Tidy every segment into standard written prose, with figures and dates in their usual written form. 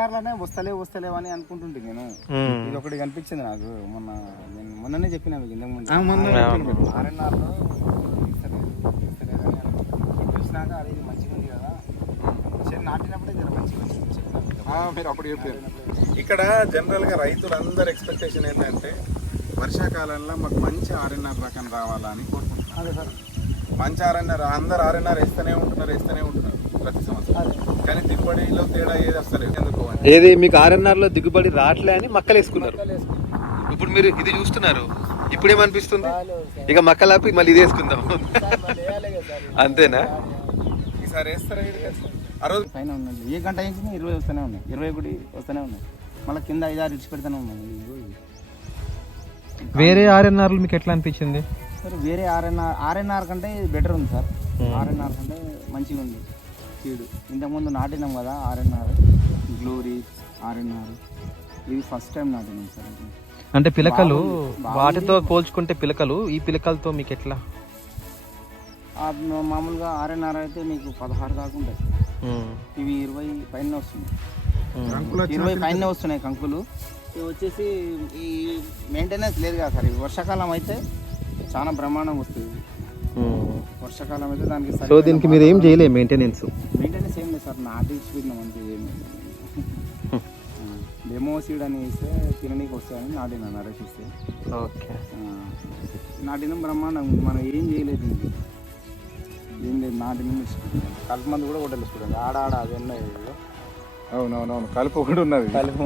ఆర్ఎన్ఆర్లోనే వస్తలేవు అని అనుకుంటుంటే నేను ఇది ఒకటి కనిపించింది నాకు మొన్ననే చెప్పినా మీకు ఇంతకు ముందు ఆర్ఎన్ఆర్లో చూసినాక అది మంచిగా ఉంది కదా నాటినప్పుడే జర మంచిగా మీరు అప్పుడు చెప్పారు. ఇక్కడ జనరల్గా రైతులందరూ ఎక్స్పెక్టేషన్ ఏంటంటే వర్షాకాలంలో మాకు మంచి ఆర్ఎన్ఆర్ రకం రావాలని కోరుకుంటున్నారు సార్. మంచి ఆర్ఎన్ఆర్ అందరు ఆర్ఎన్ఆర్ వేస్తూనే ఉంటున్నారు ప్రతి సంవత్సరం, కానీ దిగుబడిలో తేడా ఏది వస్తలేదు ఎందుకు? ఏది మీకు ఆర్ఎన్ఆర్ లో దిగుబడి రావట్లే అని మక్కలు వేసుకున్నారు. ఇప్పుడు మీరు ఇది చూస్తున్నారు, ఇప్పుడేమనిపిస్తుంది? ఇక మక్కలు ఆపి మళ్ళీ ఇది వేసుకుందాం అంతేనా? ఈసారి వేస్తారా? ఆ రోజు పైన ఉన్నది ఏ గంట వేసిన 20 వస్తూనే ఉన్నాయి, 21 వస్తూనే ఉన్నాయి, మళ్ళీ కింద 5-6 ఇచ్చి పెడతానే ఉన్నాయి. వేరే ఆర్ఎన్ఆర్ మీకు ఎట్లా అనిపించింది సార్? వేరే ఆర్ఎన్ఆర్ కంటే ఇది బెటర్ ఉంది సార్. ఆర్ఎన్ఆర్ కంటే మంచిగా ఉంది సీడ్. ఇంతకుముందు నాటినాం కదా ఆర్ఎన్ఆర్, గ్లోరీ ఆర్ఎన్ఆర్, ఇది ఫస్ట్ టైం నాటినాం సార్. అంటే పిలకలు వాటితో పోల్చుకుంటే పిలకలు ఈ పిలకలతో మీకు ఎట్లా? మామూలుగా ఆర్ఎన్ఆర్ అయితే మీకు 16 దాకా ఉంటాయి, ఇవి 20 పైన వస్తున్నాయి, 20 పైన వస్తున్నాయి కంకులు. ఇవి వచ్చేసి ఈ మెయింటెనెన్స్ లేదు కదా సార్. వర్షాకాలం అయితే చాలా బ్రహ్మాండంగా వస్తుంది. వర్షాకాలం అయితే దానికి సో దీనికి మీరు ఏం చేయలేదు మెయింటెనెన్స్ ఏం లేదు సార్. నాటి పెట్టినాం అంటే ఏమి డెమో సీడ్ అని వేస్తే తిననీకి వస్తాయని నాటినా నరేషిస్తే. ఓకే, నాటిన బ్రహ్మాండం. మనం ఏం చేయలేదు దీనికి, ఏం లేదు. నాటిన కలుపు మందు కూడా కొట్టలేదు చూడండి, ఆడ అది ఉన్నాయి. అవునవునవును, కలుపు కూడా ఉన్నది. కలుపు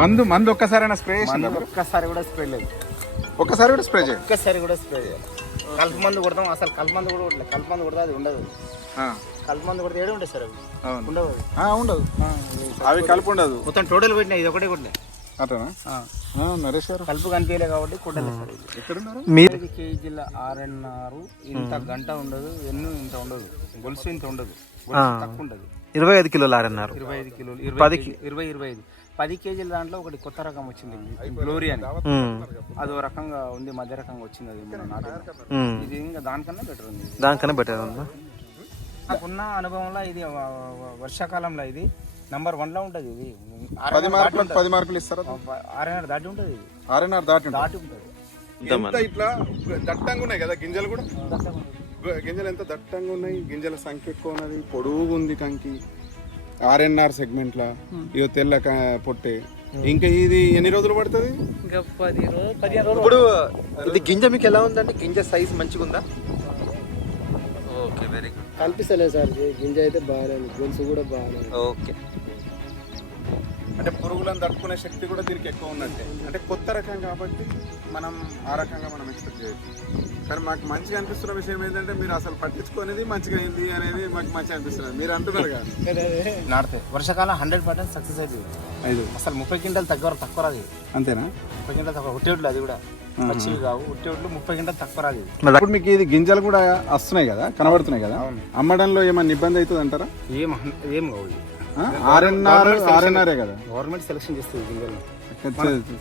మందు మందు ఒక్కసారైనా స్ప్రే చేసి? ఒక్కసారి కూడా స్ప్రే లేదు. ఒక్కసారి కూడా స్ప్రే చేయాలి? ఒక్కసారి కూడా స్ప్రే చేయాలి. కలుపు మందు కొడతాం, అసలు కలుపు మందు కూడా కొట్టలేదు. కలుపు మందు కొడితే అది ఉండదు. కలుపు మందు కొడితే ఏడు ఉంటుంది సార్, అవి ఉండవు. ఉండదు, అవి కలుపు ఉండదు. మొత్తం టోటల్ కొట్టినా, ఇది ఒకటే కొట్టినా అట్లా. నరేష్ గారు కలుపు కనిపించలే కాబట్టి కొట్టలేదు సార్. ఎక్కడున్నారు? 5 కేజీల ఆర్ఎన్ఆర్ ఇంత గంట ఉండదు, ఎన్ను ఇంత ఉండదు, గొలుసు ఇంత ఉండదు, తక్కువ ఉండదు. 25 కిలోలు ఆర్ఎన్ఆర్, 25 కిలోలు, 25 10 కేజీల దాంట్లో ఒకటి కొత్త రకం వచ్చింది, గ్లోరీ అని. అదో రకంగా ఉంది, మధ్య రకంగా వచ్చింది. అది ఇది ఇంకా దానికన్నా బెటర్ ఉంది. దానికన్నా బెటర్ ఉందా? నాకున్న అనుభవంలో ఇది వర్షాకాలంలో ఇది నంబర్ 1 లో ఉంటుంది. ఇది 10 మార్కులు ఇస్తారా? ఆర్ఎన్ఆర్ దాటి ఉంటుంది. ఇది ఆర్ఎన్ఆర్ దాటి ఉంటుంది. ఎంత ఇట్లా దట్టంగా ఉన్నాయి కదా గింజలు కూడా. గింజలు ఎంత దట్టంగా ఉన్నాయి, గింజల సంఖ్య ఎక్కువ ఉన్నది, పొడుగుగా ఉంది కంకి. ఆర్ఎన్ఆర్ సెగ్మెంట్ లా ఇదో తెల్ల పొట్టే. ఇంకా ఇది ఎన్ని రోజులు పడుతుంది? ఇంకా 10 రోజులు 15 రోజులు. ఇప్పుడు ఇది గింజ మీకు ఎలా ఉందండి? గింజ సైజ్ మంచిగా ఉందా? Okay, very good. కనిపిస్తలేదు సార్, గింజ అయితే బాగానే ఉంది, గొలుసు కూడా బాగానే. ఓకే, అంటే పురుగులను తట్టుకునే శక్తి కూడా దీనికి ఎక్కువ ఉన్నట్టే. అంటే కొత్త రకం కాబట్టి మనం ఆ రకంగా మనం ఎక్స్పెక్ట్ చేయొచ్చు. కానీ మాకు మంచిగా అనిపిస్తున్న విషయం ఏంటంటే మీరు అసలు పట్టించుకునేది మంచిగా అయింది అనేది మాకు మంచిగా అనిపిస్తున్నది. మీరు అంటున్నారు కదా నాడితే వర్షాకాలం 100% సక్సెస్ అవుతుంది. అసలు 30 క్వింటాలు తక్కువ రాదు. అంతేనా? 30 క్వింటాలు తక్కువ. ఉట్టేట్లు అది కూడా పచ్చివి కావు, ఉట్టేట్లు 30 క్వింటాలు తక్కువ రాదు. ఇప్పుడు మీకు ఇది గింజలు కూడా వస్తున్నాయి కదా, కనబడుతున్నాయి కదా, అమ్మడంలో ఏమైనా ఇబ్బంది అవుతుంది అంటారా? ఏం కావు. ఆర్ఎన్ఆర్ కదా గవర్నమెంట్ సెలెక్షన్ చేస్తుంది గింజలు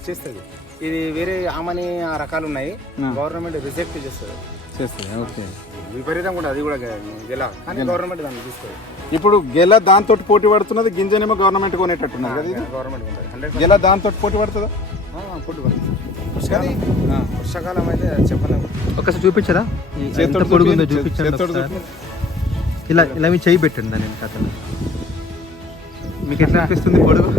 చేస్తుంది. ఇది వేరే ఆమని ఆ రకాలు ఉన్నాయి, గవర్నమెంట్ రిజెక్ట్ చేస్తుంది. ఓకే, విపరీతంగా కూడా అది కూడా గెల, కానీ గవర్నమెంట్ దాన్ని తీస్తుంది. ఇప్పుడు గెల దాంతో పోటీ పడుతున్నది, గింజనేమో గవర్నమెంట్ కొనేటట్టున్నది కదా. గవర్నమెంట్ గెల దాంతో పోటీ పడుతుందా? పోటీ పడుతుంది. వర్షాకాలం అయితే చెప్పలేము. ఒకసారి చూపించరా? పొడుగుందో చూపించండి. ఇలా మీ చేయి పెట్టండి దాని కథను. మీకు ఎట్లా అనిపిస్తుంది పొడుగు?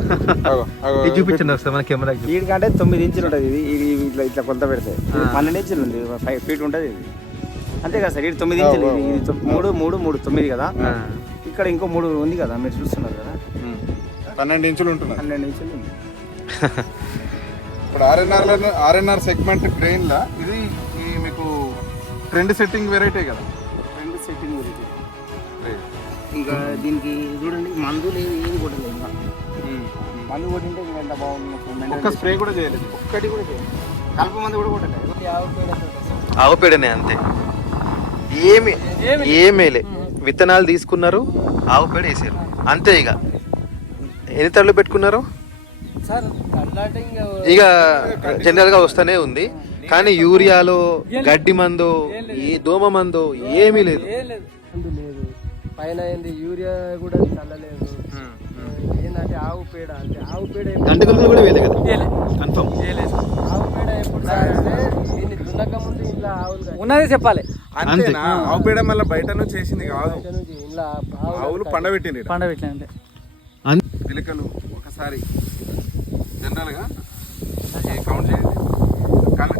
ఇది చూపించండి ఒకసారి మన కెమెరా. వీడికంటే 9 ఇంచులు ఉంటుంది. ఇది ఇట్లా ఇట్లా కొలత పెడితే 12 ఇంచులు ఉంది, 5 ఫీట్ ఉంటుంది ఇది. అంతే కదా సార్, ఇది 9 ఇంచులు. ఇది 3, 3, 3, 9 కదా. ఇక్కడ ఇంకో 3 ఉంది కదా, మీరు చూస్తున్నారు కదా, 12 ఇంచులు ఉంటుంది. 12 ఇంచులు ఉంది. ఇప్పుడు ఆర్ఎన్ఆర్ సెగ్మెంట్ గ్రెయిన్ లా ఇది మీకు ట్రెండ్ సెట్టింగ్ వెరైటీ కదా. Trend setting variety. ఇంకా దీనికి చూడండి, మందు లేదు, ఏది కొట్టలేదు. ఇంకా మందు కొట్టింటే ఇంకా ఎంత బాగుంది. ఒక్క స్ప్రే కూడా చేయలేదు, ఒక్కటి కూడా చేయలేదు. కలుపు మందు కూడా కొట్టలేదు. ఆవు పేడనే అంతే, ఏమేలే. విత్తనాలు తీసుకున్నారు, ఆవు పేడ వేసారు అంతే. ఇక ఎన్ని తడులు పెట్టుకున్నారు? ఇక జనరల్ గా వస్తూనే ఉంది, కానీ యూరియాలో గడ్డి మందు, ఈ దోమ మందు ఏమీ లేదు. పైన యూరియా కూడా చల్లలేదు. ఏంటంటే ఆవు పేడ అంటే ఆవు పేడ గంటకులు కూడా వేయలే కదా కన్ఫర్మ్ ఆవు పేడ ఎప్పుడు తాగితే దీన్ని దున్నక ముందు ఇంట్లో ఆవులు ఉన్నది చెప్పాలి అంతేనా? ఆవు పేడ మళ్ళీ బయట నుంచి వేసింది కాదు, ఇంట్లో ఆవులు పండబెట్టింది. పండబెట్టినంటే పిలకలు ఒకసారి జనరల్గా కౌంట్ చేయండి,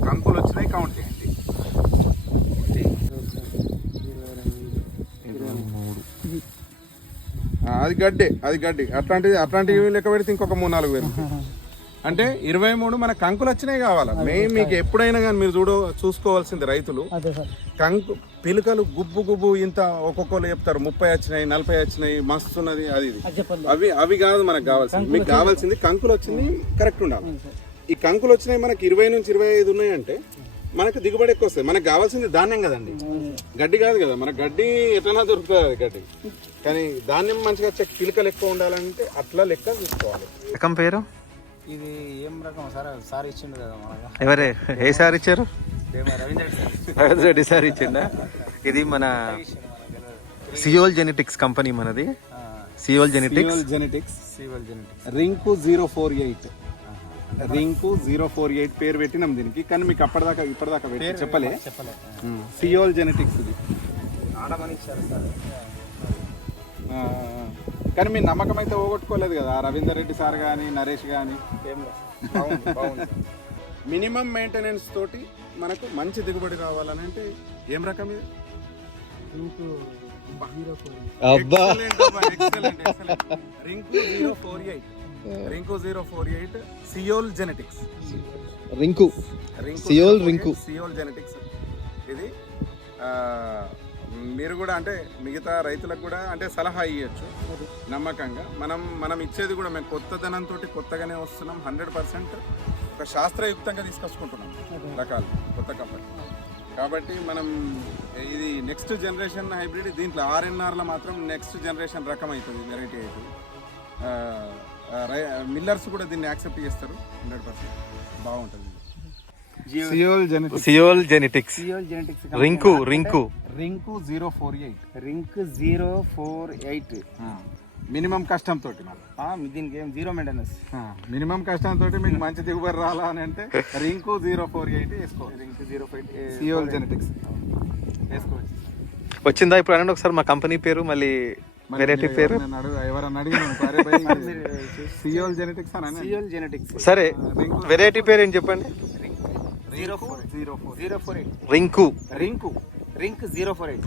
కంకులు వచ్చినాయి కౌంట్ చేయండి. 23. అది గడ్డి అట్లాంటివి లెక్క పెడితే ఇంకొక 3-4 వేలు అంటే 23 మన కంకులు వచ్చినాయి కావాలా. మెయిన్ మీకు ఎప్పుడైనా కానీ మీరు చూసుకోవాల్సింది రైతులు కంకు పిలకలు గుబ్బు ఇంత ఒక్కొక్కరు చెప్తారు 30 వచ్చినాయి 40 వచ్చినాయి మస్తున్నది అది ఇది అవి కాదు మనకు కావాల్సింది. మీకు కావాల్సింది కంకులు వచ్చింది కరెక్ట్ ఉండాలి. ఈ కంకులు వచ్చినాయి మనకి 20 నుంచి 25 ఉన్నాయంటే మనకు దిగుబడి ఎక్కువ వస్తుంది. మనకు కావాల్సింది ధాన్యం కదండి, గడ్డి కాదు కదా. మనకు గడ్డి ఎట్లన్నా దొరుకుతుంది అది గడ్డి, కానీ ధాన్యం మంచిగా వచ్చే పిలకలు ఎక్కువ ఉండాలంటే అట్లా లెక్క చూసుకోవాలి. రకం పేరు ఇది ఏం రకం సార్ ఇచ్చిండు కదా మనగా. ఎవరే ఏ సార్ ఇచ్చారు? రవీంద్ర రెడ్డి సార్ ఇచ్చిండా? ఇది మన సియోల్ జెనెటిక్స్ కంపెనీ మనది. సియోల్ జెనెటిక్స్ రింకు 048 రింకు 048 పేరు పెట్టినాం దీనికి, కానీ మీకు ఇప్పటిదాకా చెప్పలే. సియోల్ జెనెటిక్స్ ఇది. కానీ మీ నమ్మకం అయితే పోగొట్టుకోలేదు కదా రవీందర్ రెడ్డి సార్ కానీ నరేష్ కానీ. మినిమం మెయింటెనెన్స్ తోటి మనకు మంచి దిగుబడి కావాలని అంటే ఏం రకం ఇది? Rinku 048 Seoul genetics. Seoul genetics ఇది. మీరు కూడా అంటే మిగతా రైతులకు కూడా అంటే సలహా ఇవ్వచ్చు నమ్మకంగా. మనం ఇచ్చేది కూడా మేము కొత్తదనంతో కొత్తగానే వస్తున్నాం. 100% ఒక శాస్త్రయుక్తంగా తీసుకొచ్చుకుంటున్నాం రకాలు కొత్త కంపెనీ. కాబట్టి మనం ఇది నెక్స్ట్ జనరేషన్ హైబ్రిడ్. దీంట్లో RNRలో మాత్రం నెక్స్ట్ జనరేషన్ రకం అవుతుంది, వెరైటీ అవుతుంది. మిల్లర్స్ కూడా దీన్ని యాక్సెప్ట్ చేస్తారు 100%. బాగుంటుంది. సియోల్ జెనెటిక్స్ రింకు 048 మినిమం కష్టం తోటి దీనికి ఏం జీరో మెయింటెనెన్స్. మినిమం కష్టం తోటి మీకు మంచి దిగుబడి రాలా అని అంటే రింకు 048 వేసుకోవాలి. రింకు 048 సియోల్ జెనెటిక్స్ వేసుకోవచ్చు. వచ్చిందా ఇప్పుడు అనండి ఒకసారి మా కంపెనీ పేరు మళ్ళీ వెరైటీ పేరు ఎవరన్నా సియోల్ జెనెటిక్స్. సరే వెరైటీ పేరు ఏం చెప్పండి? Rinku 048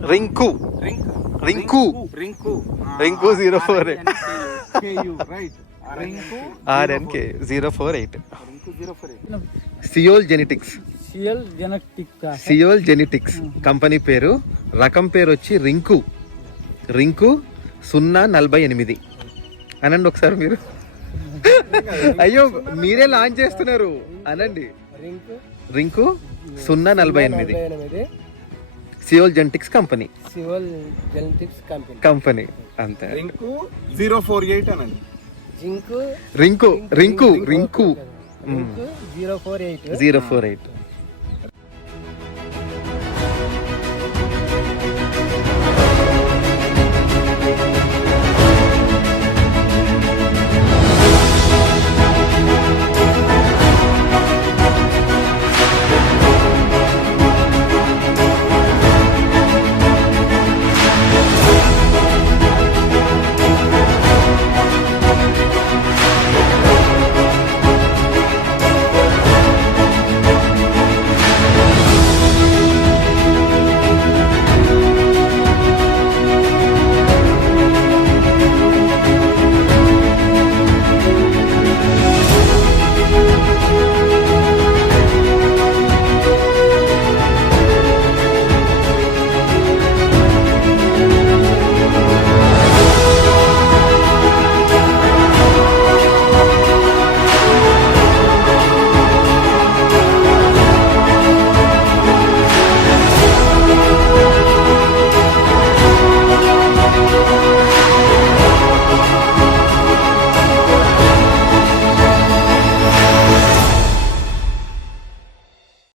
RNK 048. Seoul genetics company పేరు. రకం పేరు వచ్చి రింకు 048 అనండి ఒకసారి మీరు. అయ్యో మీరే లాంచ్ చేస్తున్నారు అనండి. రింకు 048 సియోల్ జెనెటిక్స్ కంపెనీ అంతే. రింకు 048 అనండి. రింకు 048